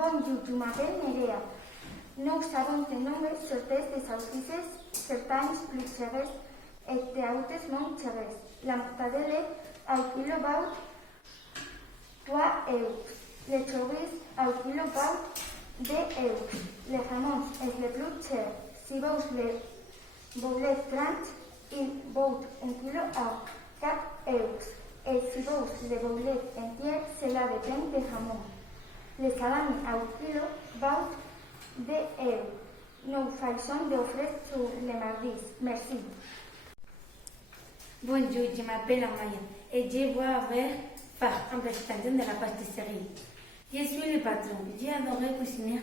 Bonjour, je m'appelle Nerea. Nous avons de nombreuses sortes de salsisses, certaines plus chères et d'autres moins chères. La mortadella al kilo val 3 euros. Les chorices al kilo val 10 euros. Les jamons és le plus cher. Si vols les boulets francs, il vaut un kilo a 4 euros. Et si vols les boulets entiers, cela depèn del jamón. Le salami al kilo val 10 euros. Nous faisons d'offres sur les mardis. Merci. Bonjour, je m'appelle Amaya et je vais faire un présentation de la pâtisserie. Je suis le patron. J'ai adoré cuisiner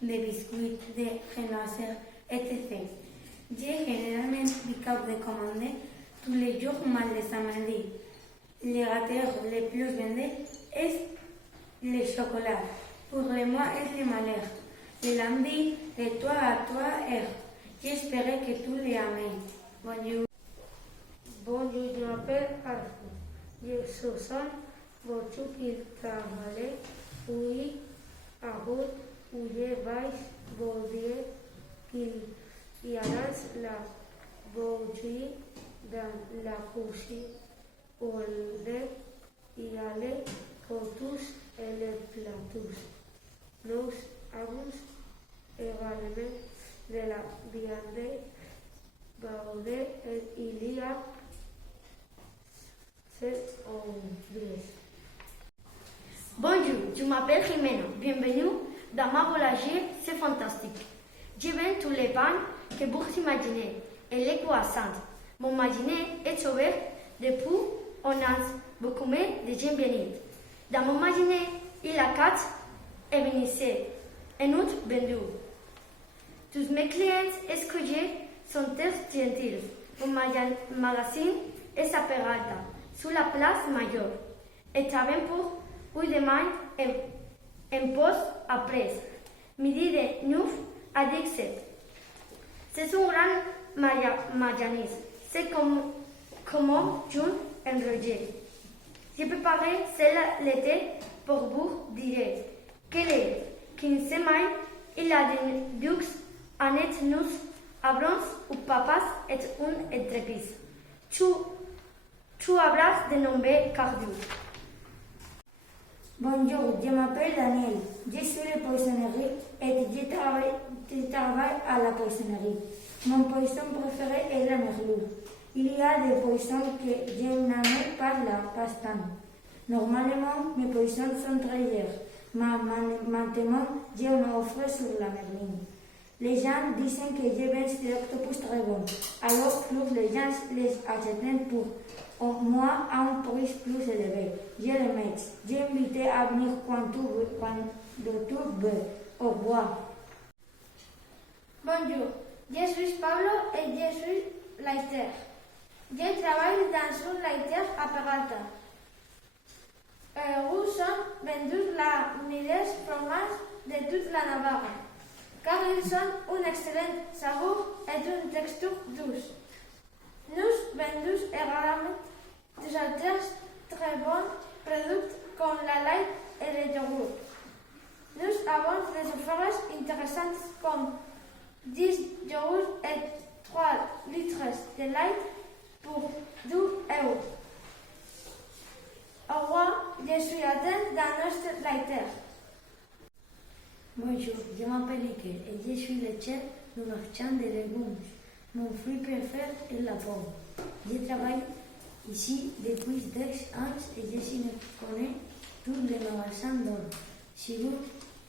des biscuits, des viennoiseries, etc. J'ai généralement l'habitude de commander tous les jours mal les samedis. Les gâteaux les plus vendus est le chocolat. Pour moi, est le malheur. Le lundi, de 3 à 3 heures. J'espère que tous les aiment. Bonjour. Bonjour, je m'appelle Alfred. Je suis un voiture qui travaille oui, à route où je vais voler qu'il y a la voiture dans la cuisine où il y a les potus et les platos. Nous avons également de la viande baudée et il y a 7 hombres. Bonjour, je m'appelle Jimena. Bienvenue dans ma boulangerie, c'est fantastique. Je vends tous les pains que vous imaginez et les croissants. Mon magasin est ouvert depuis un an. Beaucoup de gens viennent. Dans mon magasin, il y a 4 événements et nous vendus. Tous mes clients escollés sont très gentils. Mon magasin est à Peralta, sur la place Mayor. Et travaille pour 8 demain en poste après, midi de 9 à 17. C'est un grand magasin. C'est comme John enrogé. Je préparais l'été pour vous dire que les 15 semaines, il y a des ducs en nous abrons ou papas et une entreprise. Tu abrás de nombre cardio. Bonjour, je m'appelle Daniel. Je suis le poissonnerie et je travaille à la poissonnerie. Mon poisson préféré est la merlure. Il y a des poissons que je n'aime pas la pastane. Normalement, mes poissons sont très légers, mais maintenant, j'ai une offre sur la merline. Les gens disent que je vends des octopus très bons, alors plus les gens les achètent pour moi à un prix plus élevé. Je les mets. J'ai invité à venir quand tu veux. Au revoir. Bonjour, je suis Pablo et je suis laitier. Je travaille dans un laitier à Peralta. Où sont vendus la meilleure fromage de toute la Navarre, car ils ont une excellente saveur et une texture douce. Nous vendons également des autres très bons produits comme la lait et le yogourt. Nous avons des offres intéressantes comme 10 yogourts et 3 litres de lait pour 2 euros. Au revoir, je suis attente dans notre laitier. Bonjour, je m'appelle Iker et je suis le chef du marchand de légumes. Mon fruit préféré est la pomme. Je travaille ici depuis 10 ans et je connais tous les magasins d'or. Si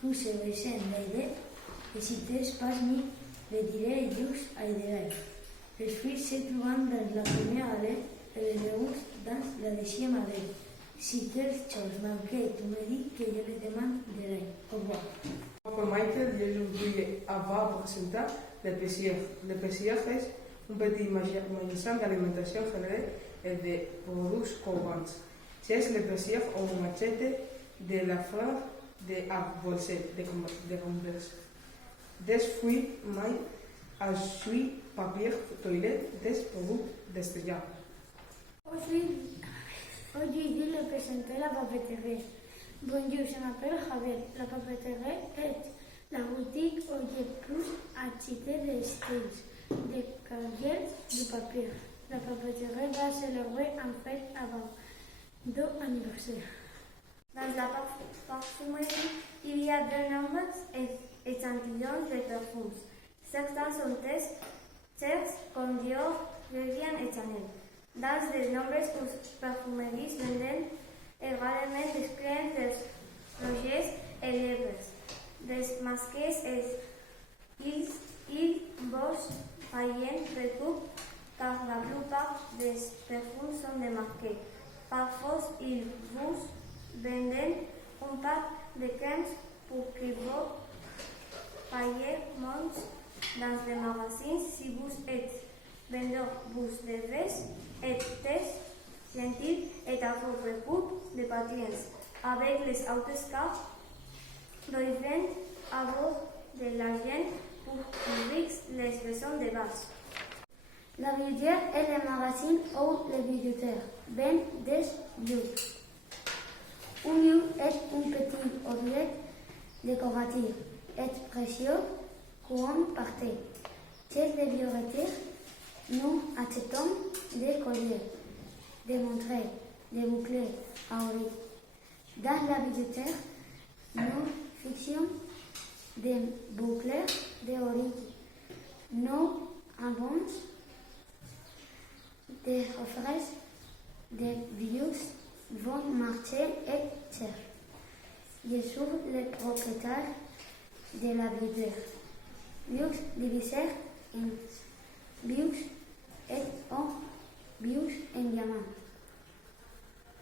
vous avez besoin d'aide, n'hésitez pas ni le direz juste à aider. Les fruits se trouvent dans la première allée et les légumes dans la deuxième allée. Si quelque chose manque, tu me dis que je le demanderai. Au revoir. Pour Michael, je voulais avoir présenté le PCR. Le PCR est un petit magasin d'alimentation générale et de produits courants. C'est le PCR où on achète de la fleur de bolsette de converse. Des fruits, mailles, essuie, papier, toilette, des produits d'estillage. Aujourd'hui, je le présenté la papeterie. Bonjour, je m'appelle Javier. La papeterie est la boutique où j'ai pu acheter des styles, des cahiers de papier. La papeterie va célébrer en fait avant 2 anniversaires. Dans la parfumerie, il y a de nombreux échantillons de parfums. Certains sont chers comme Dior, Vivian et Chanel. Dans de nombreuses parfumeries vendent également des crèmes, des rouges et lèvres, des masques et ils bossent païens recoupent car la plupart des parfums sont démarqués. Parfois, ils vous vendent un pack de crèmes pour que vos paillets montent dans des magasins. Si vous êtes vendeur, vous devez être gentil et avoir beaucoup de patience avec les autres car doivent avoir de l'argent pour couvrir les besoins de base. La bijoutière est le magasin où les bijoutiers vendent des bijoux. Un bijou est un petit objet décoratif et précieux qu'on partage. Chez les bijoutiers, nous achetons des colliers, des montres, des boucles à oreilles. Dans la bijoutière, nous fixons des boucles d'oreilles. Nous avons des offres de bijoux bon marché et cher. Je suis le propriétaire de la bijoutière. Bijoux divisés en bijoux et en bijoux en diamant.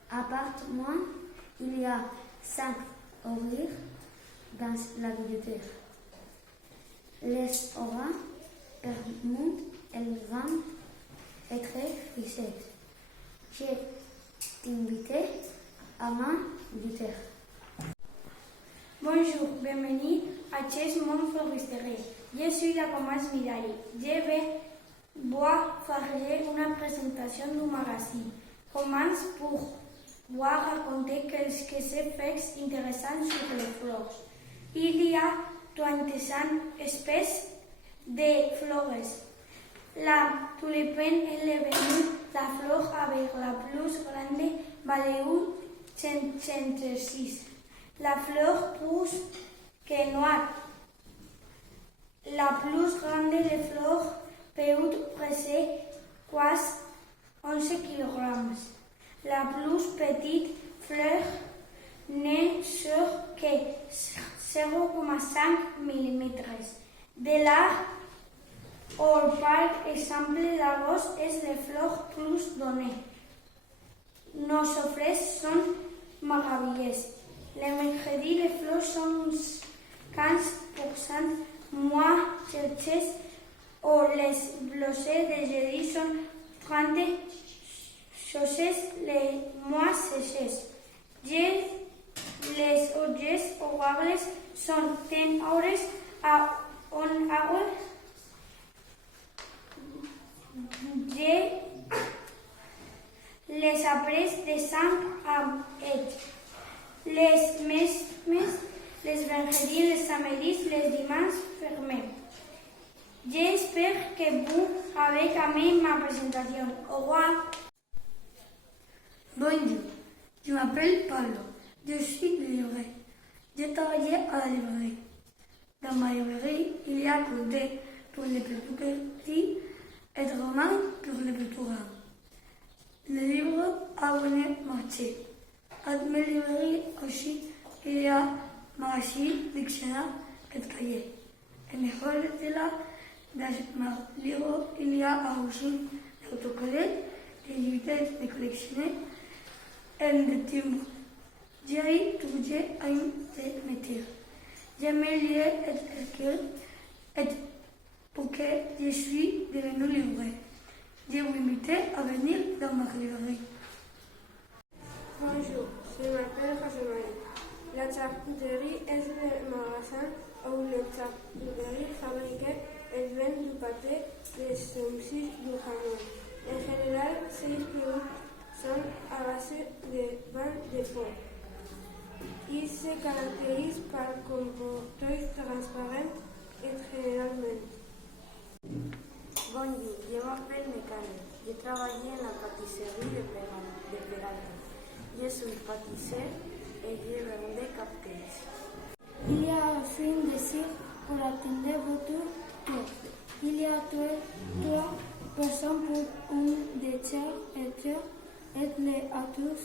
À part moi, il y a 5 ouvriers dans la bijoutière. Les ouvriers permettent le vent être frisé. J'ai invité à ma bijoutière. Bonjour, bienvenue à chez mon floristerie. Je suis la commerce Mirali. Je vais vous faire une présentation du magasin. Commence pour vous raconter quelques effets intéressants sur les fleurs. Il y a 25 espèces de fleurs. La tulipane est devenue la fleur avec la plus grande valeur synthèse. La fleur pousse que noire. La plus grande des fleurs peut peser quasi 11 kg. La plus petite fleur n'est sur que 0,5 mm. De là, par exemple, la rose est la fleur plus donnée. Nos offres sont merveilleuses. Le mercredi, les fleurs sont 15% moins chères ou les blossoms de jeudi sont 30 choses les moins chères. Les objets ouvrables sont 10 euros à 1 euro. Les après de 5 à 8. Les mesmes, les vendredis, les samedis, les dimanches fermés. J'espère que vous avez aimé ma présentation. Au revoir. Bonjour, je m'appelle Pablo. Je suis livreur. J'ai travaillé à la librairie. Dans ma librairie, il y a côté pour les plus petits et romans pour les plus grands. Les livres à bon marché. À ma librairie aussi, il y a magasin, dictionnaire et cahier. Et mejor de là, dans ma livre, il y a aussi des autocollants, des unités de collectionner et des timbres. J'ai trouvé un métier. J'aime lire et écrire et pour que je suis devenu libraire. Je vous invite à venir dans ma librairie. Bonjour, je m'appelle Rosemary. La charcuterie est le magasin où les charcuteries fabriquent et vendent du pâté, des saucisses, du jamon. En général, ces produits sont à base de pain de porc. Il se caractérise par un comportement transparent et généralement. Bonjour, je m'appelle Mecane. Je travaille en la pâtisserie de Peralta. Je suis pâtissier et je vends des cupcakes. Il y a aussi un désir pour atteindre votre tour. Il y a trois personnes pour un désir et les autres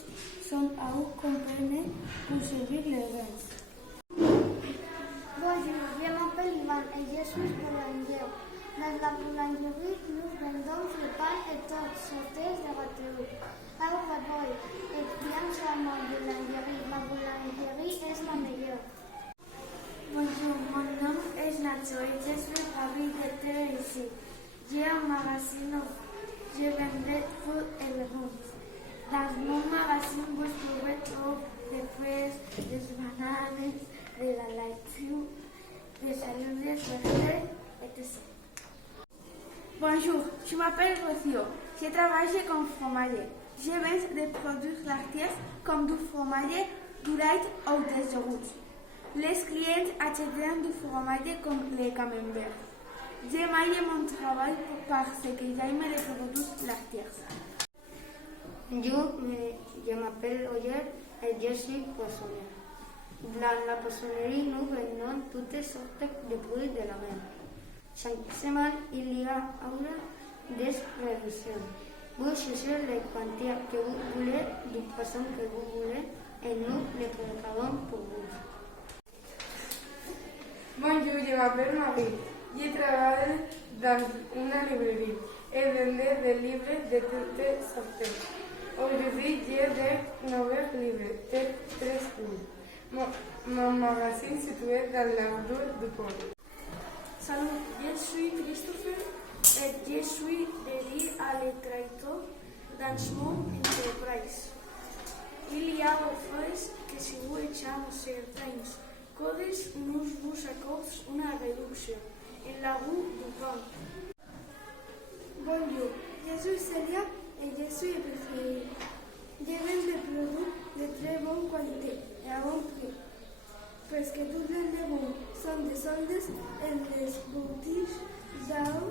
sont à vous comprendre pour servir les gens. Bonjour, je m'appelle Ivan et je suis boulanger. Dans la boulangerie, nous vendons le pain et toutes sortes de gâteaux. Au revoir et bienvenue à ma boulangerie. Ma boulangerie est la meilleure. Bonjour, mon nom est Nacho et je suis ravie d'être ici. J'ai un magasin où je vends des fruits et légumes. Dans mon magasin, vous trouvez tout des fraises, des bananes, de la laitue, des aluminiums verdes, etc. Bonjour, je m'appelle Rocío. Je travaille comme fromager. Je vends des produits laitiers comme du fromage, du lait ou des yogourts. Les clients achètent du fromage comme le camembert. J'aime mon travail parce que j'aime les produits laitiers. Je m'appelle Oyer et je suis poissonnier. Dans la poissonnerie, nous vendons toutes sortes de produits de la mer. Chaque semaine, il y a des réductions. Vous choisissez les quantités que vous voulez, du poisson que vous voulez, et nous les préparons pour vous. Bonjour, je m'appelle Marie. Je travaille dans une librairie et vends des livres de toutes sortes. Aujourd'hui, j'ai des nouveaux livres, très cool. Mon magasin est situé dans la rue du Pont. Salut, je suis Christopher et je suis dédié à l'écriture dans mon entreprise. Il y a offres que si vous echamos certains codes, nous vous accordons une réduction en la rue du Pont. Bonjour, je suis Celia et je suis épicier. Je vends des produits de très bonne qualité et à bon prix. Presque tous les légumes sont des soldes et les boutiques Zao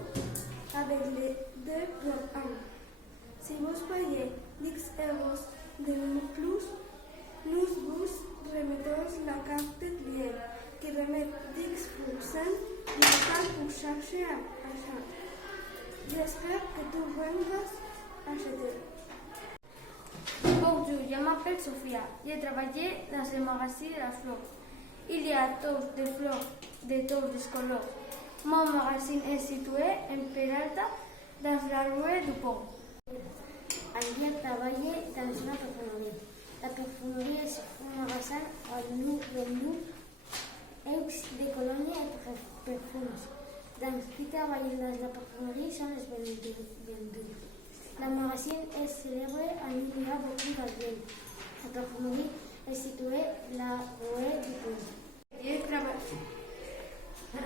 avec les 2 pour 1. Si vous payez 10 euros de plus, nous vous remettons la carte client qui remet 10% du total pour chaque achat. J'espère que tu vendas acheter. Bonjour, je m'appelle Sofia. Je travaille dans le magasin de la fleur. Il y a tous des fleurs de tous les couleurs. Mon magasin est situé en Peralta, dans la rue du Pont. Ayer trabajé dans una perfumería. La perfumería es un magasin où nous vendons de colonia et perfumes. Dans qui travaillent dans la perfumerie sont les vendeurs. La magasin est célèbre en il y a beaucoup d'argent. La perfumerie est située la rue du Pont.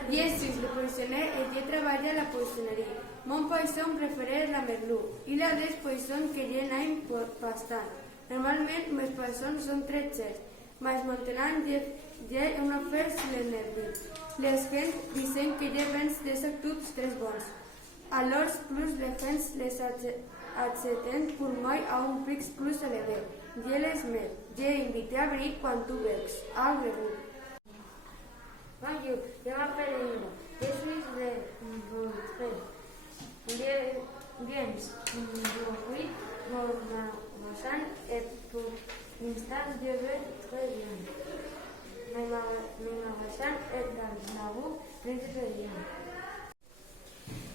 Je suis le poissonnier et je travaille à la poissonnerie. Mon poisson préféré est la merlot. Il y a des poissons que je n'aime bastant. Normalment, mes poissons sont très chers, mais maintenant j'ai une affaire sur les nervis. Les gens disent que je vends des actituds très bonnes. Alors, plus les gens les achètent pour moi à un prix plus élevé. Je les mets. J'ai invité à venir quand tu veux. Au revoir. Bonjour, je m'appelle Ivo. Je suis de Bruxelles. Je viens d'ouvrir mon magasin et pour l'instant je vais très bien. Mon magasin est dans la rue Prince-Région.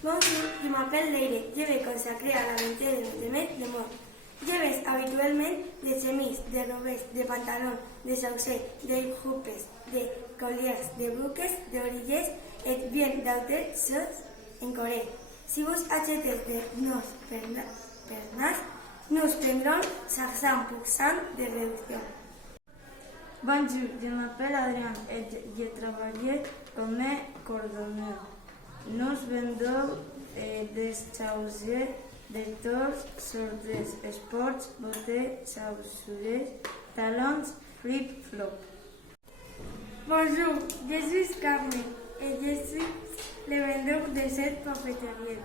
Bonjour, je m'appelle Leire. Je vais consacrer à la vente de vêtements de mode. Je vends habituellement des chemises, des robes, des pantalons, des chaussures, des jupes, des colliers, des boucles, des oreillers et bien d'autres choses en Corée. Si vous achetez de nos pernas, nous prendrons 500% de réduction. Bonjour, je m'appelle Adrián et je travaille comme cordonnier. Nous vendons des chaussures de toutes sortes, sports, bottes, chaussures, talons flip-flop. Bonjour, je suis Carmen et je suis le vendeur de cette papeterie.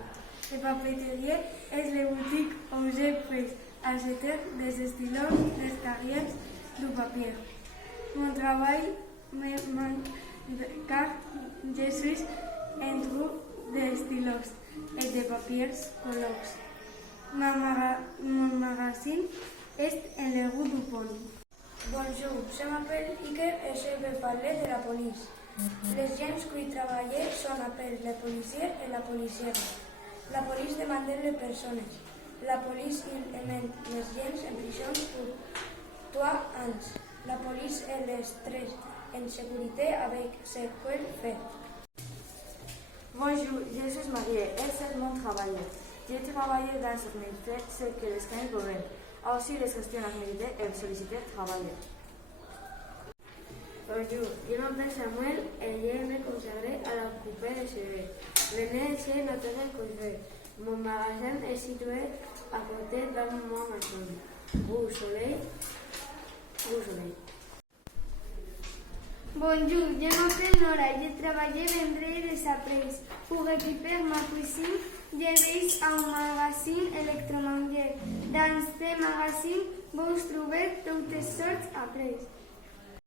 La papeterie est la boutique où je peux acheter des stylos, des carrières, du papier. Mon travail me manque car je suis entre des stylos et des papiers colors. Mon magasin est en la rue du Pont. Bonjour, je m'appelle Iker et je vais parler de la police. Les gens qui travaillent sont appelés les policiers et la policière. La police demande les personnes. La police emmène les gens en prison pour 3 ans. La police et les 3 en sécurité avec ce qu'elle fait. Bonjour, je suis Marie et c'est mon travail. Je travaille dans ce métier, c'est que les clients veulent. Aussi les gestionnaires militaires et sollicités travaillent. Bonjour, je m'appelle Samuel et je me consacre à la coupe de cheveux. Venez chez notre coiffeur. Mon magasin est situé à côté de mon maison. Rue Soleil. Bonjour, je m'appelle Nora, je travaille vendredi des après. Pour équiper ma cuisine, je vais à un magasin électroménager. Dans ce magasin, vous trouvez toutes sortes d'après.